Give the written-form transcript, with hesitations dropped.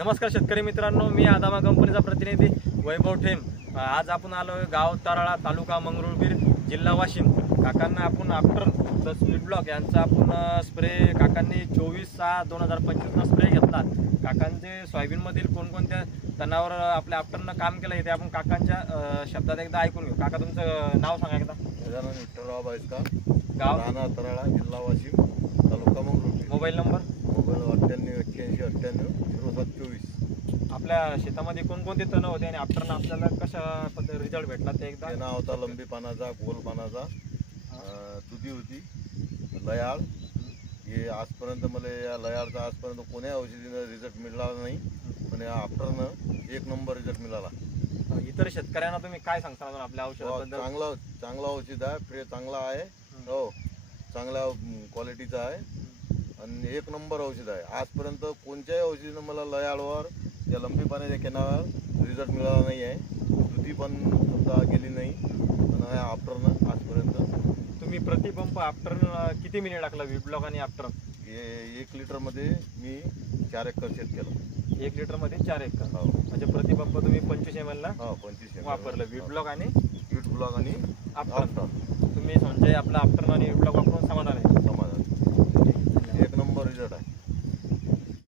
नमस्कार शेतकरी मित्रांनो, मी आदामा कंपनीचा प्रतिनिधी वैभव ठेम। आज आपण आलोय गाव तराळा, तालुका मंगरुळपीर, जिल्हा वाशिम। काकांना आपण आफ्टर द सीड ब्लॉक यांचा आपण स्प्रे काकांनी 24/6/2025 ला स्प्रे घेतला। काकांचे सोयाबीन मधील कोणकोणत्या तणावर आपल्या आफ्टरनं काम केलं ते आपण काकांच्या शब्दात एकदा ऐकून घेऊ। काका, तुमचं नाव सांगा एकदा। गजानन विठ्ठलराव बायस्का, गाव राणा तराळा, जिल्हा वाशिम, तालुका मंगरुळपीर। Mobile number 9881880724। आपल्या शेतामध्ये कोणकोणते तण होते आणि आफ्टरनं आपल्याला कशा पद्धतीने रिझल्ट भेटला ते एकदा। नाव होता लंबी पानाचा, गोल पानाचा, दुधी होती, लयाळ। हे आजपर्यंत मला या लयाळचा आजपर्यंत कोण्या औषधीनं रिझल्ट मिळाला नाही, पण या आफ्टरनं एक नंबर रिझल्ट मिळाला। इतर शेतकऱ्यांना तुम्ही काय सांगता आपल्या औषधाबद्दल? चांगला औषध आहे, स्प्रे चांगला आहे, हो चांगल्या क्वालिटीचा आहे आणि एक नंबर औषध आहे। आजपर्यंत कोणत्याही औषधीनं मला लयाळवर या लंबी पाण्याच्या केनावर रिझल्ट मिळाला नाही आहे। दुधी पण सुद्धा गेली नाही, पण आफ्टरनं आजपर्यंत। तुम्ही प्रतिपंप आफ्टरनं किती मिनिट टाकला वीड ब्लॉक आणि आफ्टर? 1 लिटरमध्ये मी 4 एकर शेत केलं। 1 लिटरमध्ये 4 एकर, हो। म्हणजे प्रतिपंप तुम्ही 25 ml ला 25 ml वापरलं वीड ब्लॉक आणि वीट ब्लॉक आणि आफ्टर। तुम्ही म्हणजे आपलं आफ्टर आणि वीड ब्लॉक वापरून समाधान आहे?